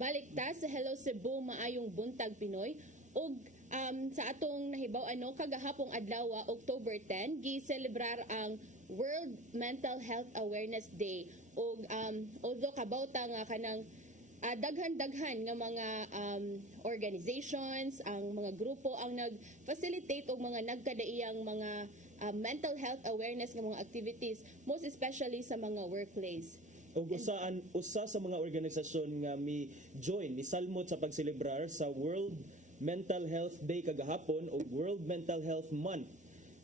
balik ta sa Hello Cebu maayong buntag Pinoy ug sa atong nahibaw kagahapong adlaw October 10 gi-celebrar ang World Mental Health Awareness Day ug although kabawta nga kanang daghan-daghan nga mga organizations, ang mga grupo ang nag-facilitate og mga nagkadaiyang mga mental health awareness nga mga activities, most especially sa mga workplace. O usa sa mga organisasyon nga mi salmot sa pagselebrar sa World Mental Health Day kagahapon o World Mental Health Month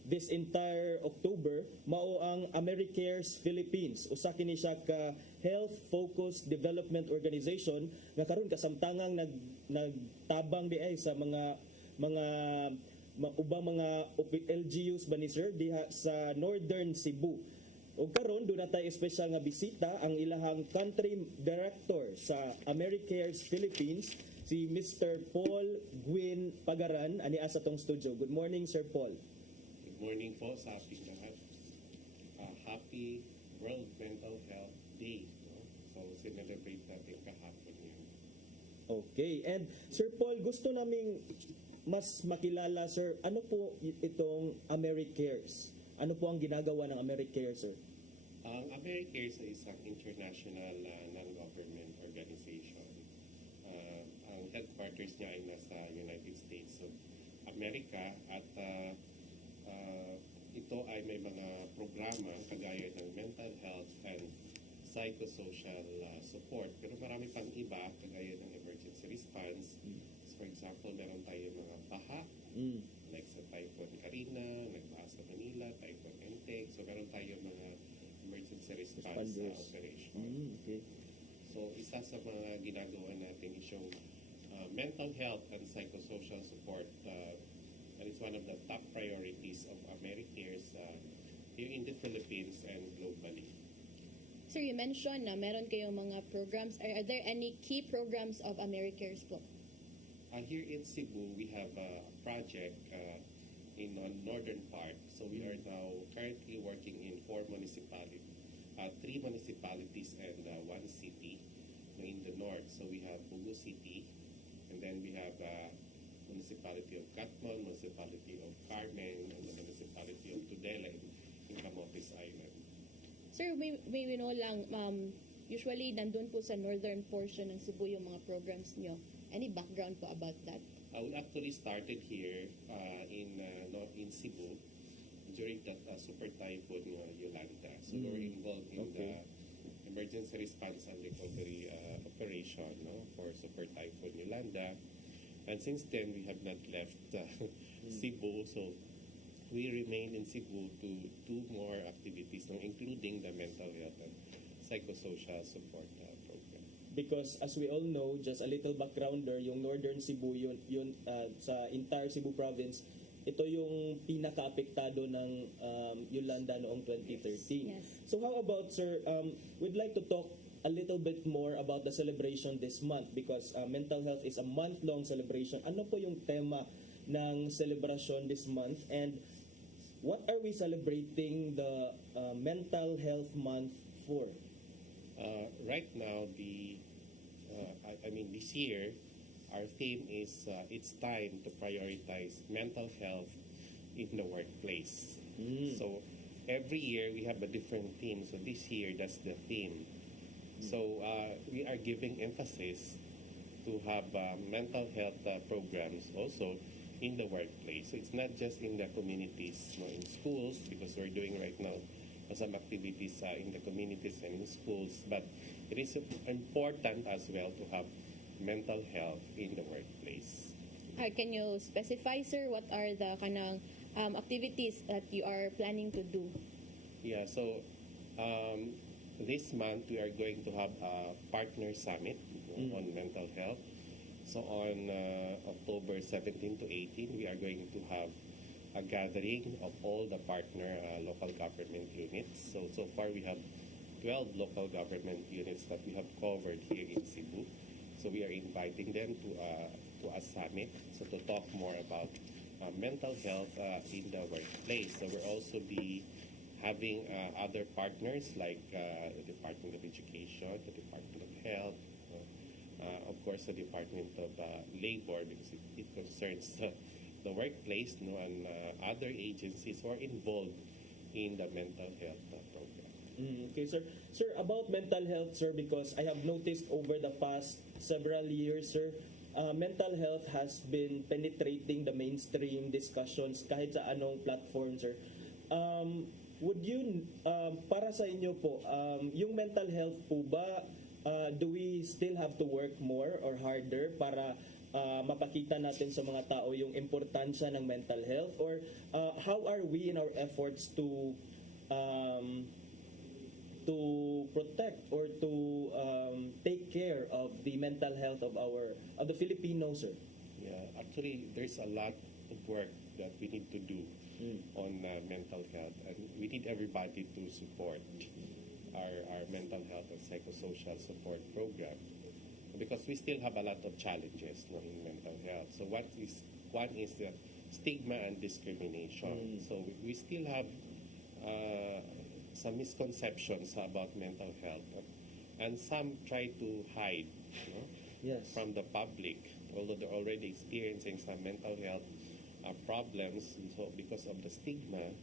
this entire October mao ang AMERICARES Philippines. Usa kini siya ka health focused development organization nga karon kasamtangang nagtabang di ay sa mga ubang mga LGUs ba ni sir diha sa Northern Cebu. O karon doon na tayo espesyal nga bisita ang ilahang country director sa AMERICARES Philippines, si Mr. Paul Gwyn Pagaran, ani asa tong studio. Good morning, Sir Paul. Good morning po sa ating lahat. Happy World Mental Health Day. No? So, celebrate natin kahapon yan. Okay. And Sir Paul, gusto naming mas makilala, sir, ano po itong AMERICARES? Ano po ang ginagawa ng AMERICARES, sir? Ang AMERICARES ay isang international non-government organization. Ang headquarters niya ay nasa United States of America at ito ay may mga programa kagaya ng mental health and psychosocial support. Pero marami pang iba kagaya ng emergency response. So, for example, meron tayo mga baha, like sa Typhoon Karina, nagbaha sa Manila, Typhoon Enteg. So, meron tayo mga emergency response operation. Okay. So, isa sa mga ginagawa natin is yung mental health and psychosocial support. And it's one of the top priorities of AMERICARES here in the Philippines and globally. Sir, you mentioned na meron kayong mga programs. Are there any key programs of AMERICARES po? Here in Cebu, we have a project in northern part. So we are now currently working in 3 municipalities and 1 city in the north. So we have Bugu City, and then we have municipality of Katmon, municipality of Carmen, and the municipality of Tudela in Camotes Island. Sir, may we know lang, usually nandun po sa northern portion ng Cebu yung mga programs nyo. Any background po about that? We actually started here in Cebu during that Super Typhoon Yolanda. So we were involved in the emergency response and recovery operation for Super Typhoon Yolanda. And since then, we have not left Cebu. So we remain in Cebu to do more activities, including the mental health and psychosocial support program. Because as we all know, just a little backgrounder, yung Northern Cebu, yun sa entire Cebu province, ito yung pinaka-apektado ng Yolanda noong 2013. Yes. So how about, sir, we'd like to talk a little bit more about the celebration this month because mental health is a month-long celebration. Ano po yung tema ng celebration this month and what are we celebrating the Mental Health Month for? Right now, this year, our theme is it's time to prioritize mental health in the workplace. So every year we have a different theme. So this year, that's the theme. So we are giving emphasis to have mental health programs also in the workplace. So it's not just in the communities, in schools, because we're doing right now some activities in the communities and in schools, but it is important as well to have mental health in the workplace. Can you specify, sir, what are the kanang activities that you are planning to do? Yeah, so this month we are going to have a partner summit on mental health. So on October 17 to 18, we are going to have a gathering of all the partner local government units. So far we have 12 local government units that we have covered here in Cebu. So we are inviting them to a summit to talk more about mental health in the workplace. So we'll also be having other partners like the Department of Education, the Department of Health, of course, the Department of Labor, because it concerns the workplace, no, and other agencies who are involved in the mental health program. Okay, sir. Sir, about mental health, sir, because I have noticed over the past several years, sir, mental health has been penetrating the mainstream discussions kahit sa anong platform, sir. Would you, para sa inyo po, yung mental health po ba, do we still have to work more or harder para mapakita natin sa mga tao yung importansya ng mental health? Or how are we in our efforts to protect or to take care of the mental health of the Filipinos, sir? Yeah, actually, there's a lot of work that we need to do on mental health, and we need everybody to support our mental health and psychosocial support program, because we still have a lot of challenges, no, in mental health. So one is the stigma and discrimination. So we still have some misconceptions about mental health, and some try to hide, Yes. from the public, although they're already experiencing some mental health problems, so because of the stigma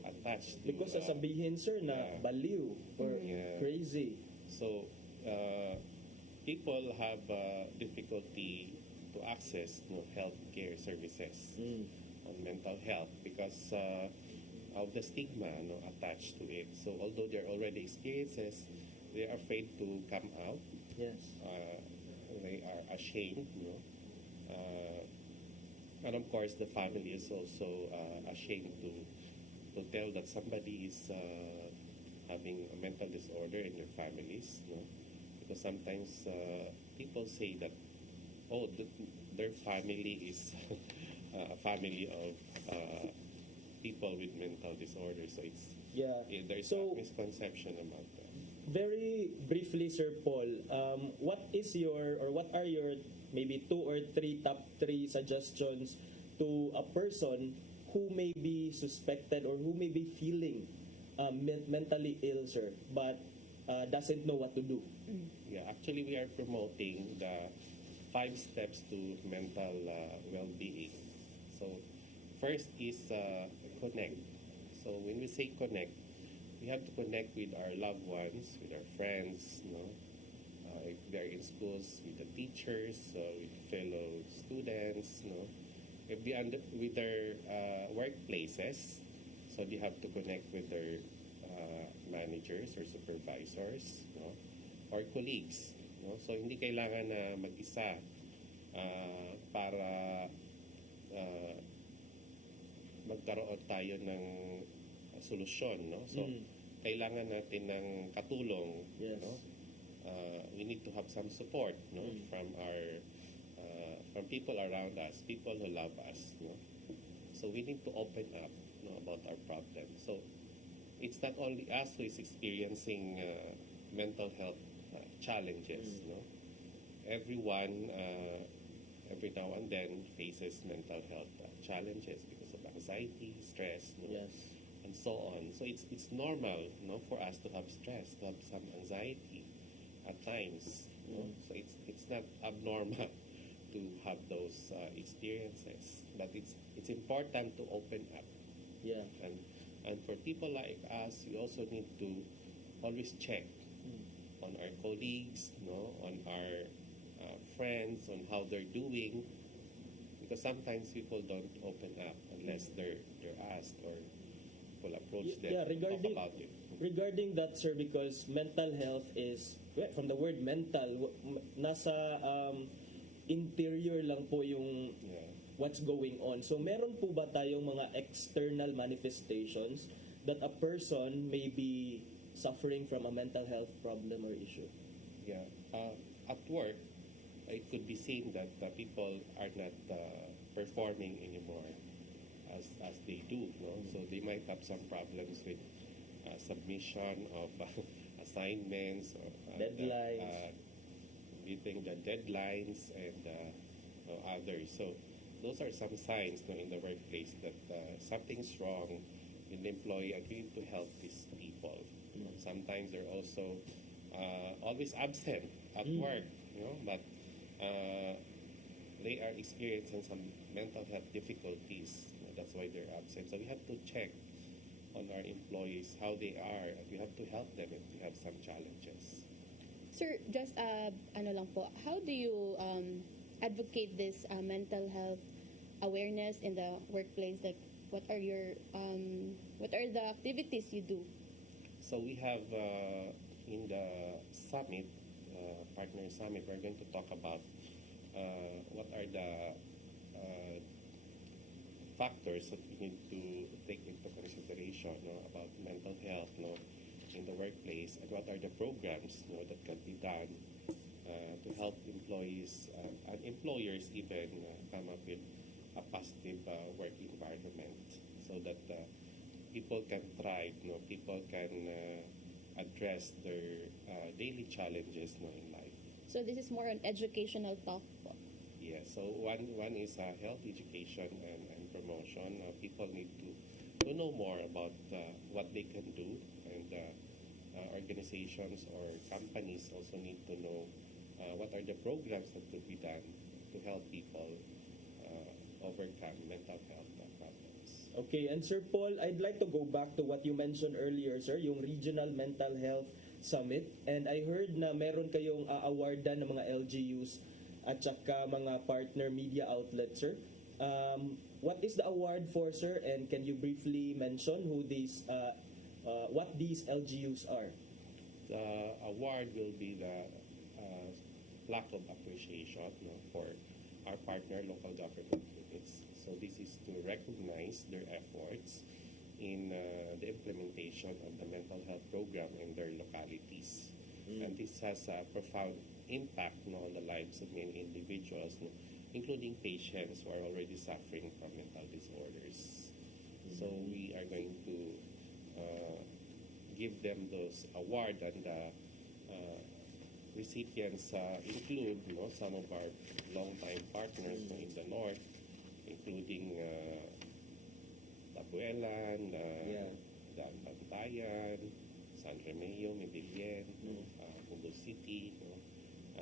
attached to Because sasabihin, sir, na yeah. baliw or Yeah. crazy. So people have difficulty to access, healthcare services on mental health because of the stigma, attached to it. So although there are already experiences, they are afraid to come out. Yes. They are ashamed, and of course the family is also ashamed to tell that somebody is having a mental disorder in their families, because sometimes people say that, their family is a family of people with mental disorders, so Yeah. there's So, a misconception about that. very briefly, Sir Paul, what are your maybe 2 or 3 top 3 suggestions to a person who may be suspected or who may be feeling mentally ill, sir, but doesn't know what to do? Yeah, actually we are promoting the 5 steps to mental well-being. So first is connect. So when we say connect, we have to connect with our loved ones, with our friends, if they're in schools, with the teachers, with fellow students, if they with their workplaces, so they have to connect with their managers or supervisors, or colleagues. So hindi kailangan na mag-isa para magkaroon tayo ng solusyon, So kailangan natin ng katulong, Yes. We need to have some support, from our from people around us, people who love us, So we need to open up, about our problems. So it's not only us who is experiencing mental health challenges, Everyone, every now and then faces mental health challenges because of anxiety, stress, Yes. and so on. So it's normal, for us to have stress, to have some anxiety at times. So it's not abnormal to have those experiences, but it's important to open up. Yeah. And for people like us, we also need to always check on our colleagues, on our friends, on how they're doing, because sometimes people don't open up unless they're asked, or people approach them Yeah, to talk about it. regarding that, sir, because mental health is, from the word mental, nasa interior lang po yung Yeah. what's going on. So meron po ba tayong mga external manifestations that a person may be suffering from a mental health problem or issue? Yeah. At work, it could be seen that people are not performing anymore as they do. So they might have some problems with submission of assignments or Deadlines. meeting the deadlines and others. So those are some signs, in the workplace that something's wrong with the employee, and we need to help these people. Sometimes they're also always absent at work. but they are experiencing some mental health difficulties. That's why they're absent. So we have to check on our employees how they are, and we have to help them if they have some challenges. Sir, just ano lang po, how do you advocate this mental health awareness in the workplace? Like, what are the activities you do? So we have in the summit, partner summit, we're going to talk about what are the factors that we need to take into consideration about mental health in the workplace, and what are the programs that can be done to help employees and employers even come up with a positive work environment so that people can thrive, people can address their daily challenges in life. So this is more an educational talk po. Yeah, so one is health education and promotion. People need to know more about what they can do, and organizations or companies also need to know what are the programs that could be done to help people overcome mental health problems. Okay, and Sir Paul, I'd like to go back to what you mentioned earlier, sir, yung Regional Mental Health Summit. And I heard na meron kayong awardan ng mga LGUs at saka mga partner media outlets, sir. What is the award for, sir? And can you briefly mention who these, what these LGUs are? The award will be the plaque of appreciation for our partner local government units. So this is to recognize their efforts in the implementation of the mental health program in their localities. And this has a profound impact on the lives of many individuals, including patients who are already suffering from mental disorders. So we are going to give them those awards, and recipients include some of our longtime partners in the north, including Tabuelan, Bantayan, San Remeo, Medellin, Cebu City,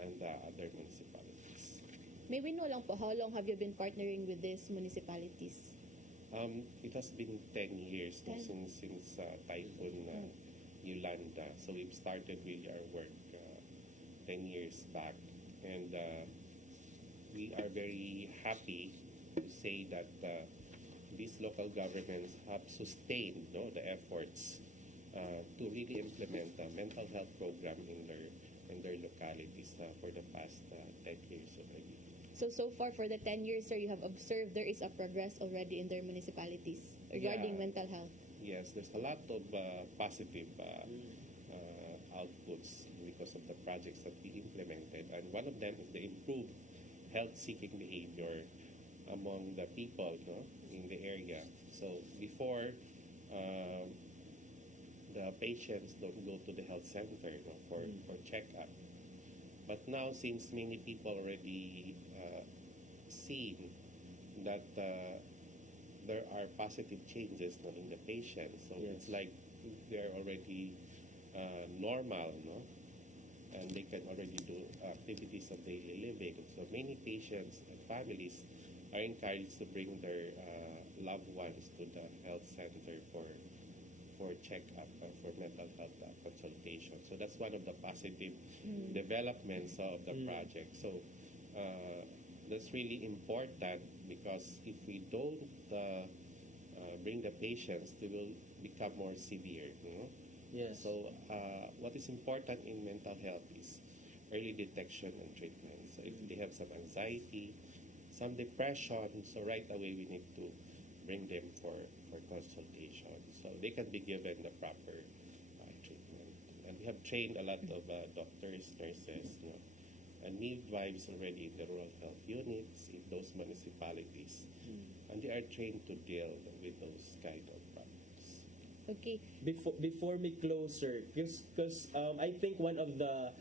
and other municipalities. May we know lang po, how long have you been partnering with these municipalities? It has been 10 years since Typhoon Yolanda. So we've started really our work 10 years back, and we are very happy to say that these local governments have sustained the efforts to really implement a mental health program in their localities for the past 10 years already. So far for the 10 years, sir, you have observed there is a progress already in their municipalities regarding mental health. Yes, there's a lot of positive outputs because of the projects that we implemented, and one of them is the improved health-seeking behavior among the people in the area. So before, the patients don't go to the health center for checkup. But now, since many people already seen that there are positive changes in the patients, so it's like they're already normal, and they can already do activities of daily living. So many patients and families are encouraged to bring their loved ones to the health center for checkup, for mental health consultation. So that's one of the positive developments of the project. So that's really important, because if we don't bring the patients, they will become more severe. Yes. So what is important in mental health is early detection and treatment. So if they have some anxiety, some depression, so right away we need to bring them for consultation, so they can be given the proper treatment. And we have trained a lot of doctors, nurses, and midwives already in the rural health units in those municipalities, and they are trained to deal with those kind of problems. Okay. Before me close, sir, because I think one of the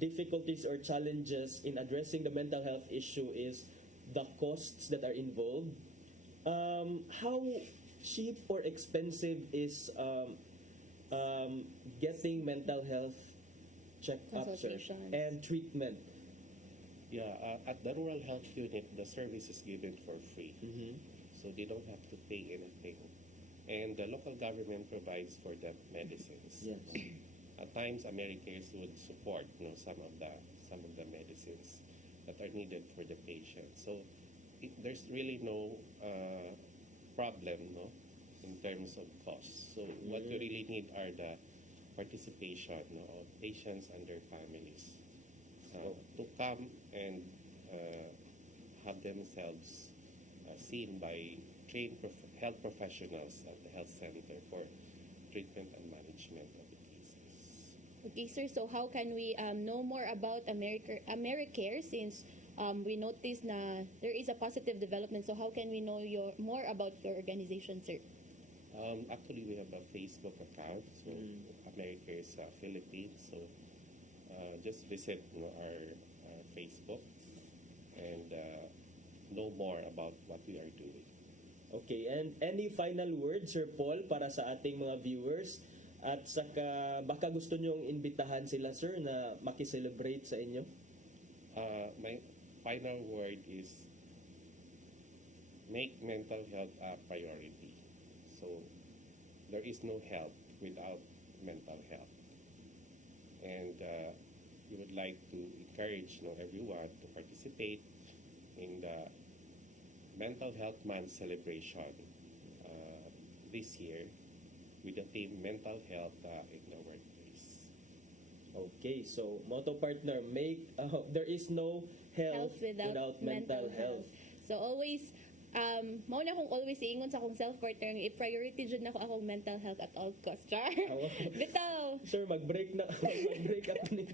difficulties or challenges in addressing the mental health issue is the costs that are involved. How cheap or expensive is getting mental health check-up, sir, Consultations. and treatment? At the rural health unit, the service is given for free. So they don't have to pay anything. And the local government provides for the medicines. Yes. At times, AMERICARES would support some of the medicines that are needed for the patient. So there's really no problem in terms of cost. So what you really need are the participation of patients and their families to come and have themselves seen by trained health professionals at the health center for treatment and management of the cases. Okay, sir. So how can we know more about AmeriCare since we noticed na there is a positive development? So how can we know more about your organization, sir? Actually, we have a Facebook account, so AmeriCares Philippines. So just visit our Facebook and know more about what we are doing. Okay, and any final words, Sir Paul, para sa ating mga viewers? At saka, baka gusto nyong imbitahan sila, sir, na makiselebrate sa inyo? My final word is make mental health a priority. So, there is no health without mental health. And we would like to encourage everyone to participate in the Mental Health Month celebration this year with the theme Mental Health in the Workplace. Okay, so motto partner, there is no health without mental health. So always, mao na akong always iingon sa akong self-partner, i-priority jud na ko akong mental health at all costs. Char. Bitaw. Sir, mag-break up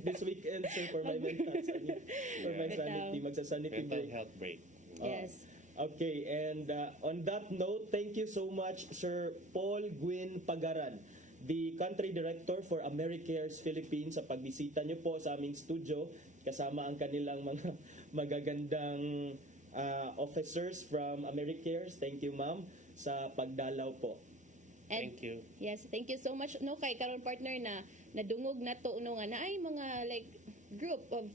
this weekend, sir, for my mental sanity. For my sanity, magsa-sanity Mental break. health break. Yes. Okay, and on that note, thank you so much, Sir Paul Gwyn Pagaran, the Country Director for AmeriCares Philippines, sa pagbisita niyo po sa aming studio, kasama ang kanilang mga magagandang officers from AmeriCares. Thank you, ma'am, sa pagdalaw po. And, Thank you. Yes, thank you so much. No, kay karon partner na nadungog na to nga na ay mga like group of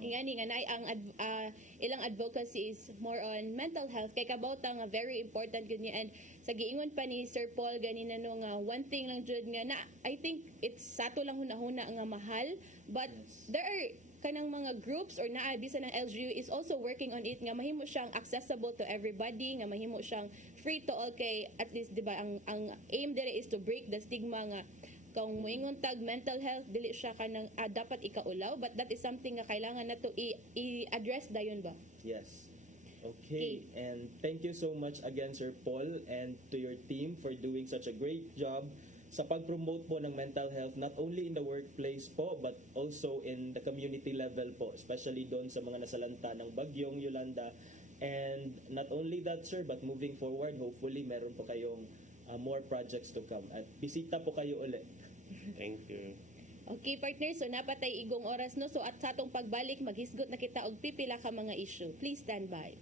ingani nga na ang ilang advocacy is more on mental health kay kabawta nga very important gud niya. And sa giingon pa ni Sir Paul ganina no nga one thing lang jud nga na I think it's sato lang hunahuna nga mahal, but there are kanang mga groups or naa bisan ng LGU is also working on it nga mahimo siyang accessible to everybody, nga mahimo siyang free to all, kay at least di ba ang aim dire is to break the stigma nga kung moingon tag mental health dili siya kanang dapat ikaulaw, but that is something nga kailangan nato i-address dayon ba. Yes. Okay, and thank you so much again, Sir Paul, and to your team for doing such a great job sa pag-promote po ng mental health, not only in the workplace po, but also in the community level po, especially doon sa mga nasalanta ng Bagyong Yolanda. And not only that, sir, but moving forward, hopefully meron po kayong more projects to come. At bisita po kayo ulit. Thank you. Okay, partner, so napatay igong oras no. So at sa atong pagbalik, maghisgot na kita og pipila ka mga issue. Please stand by.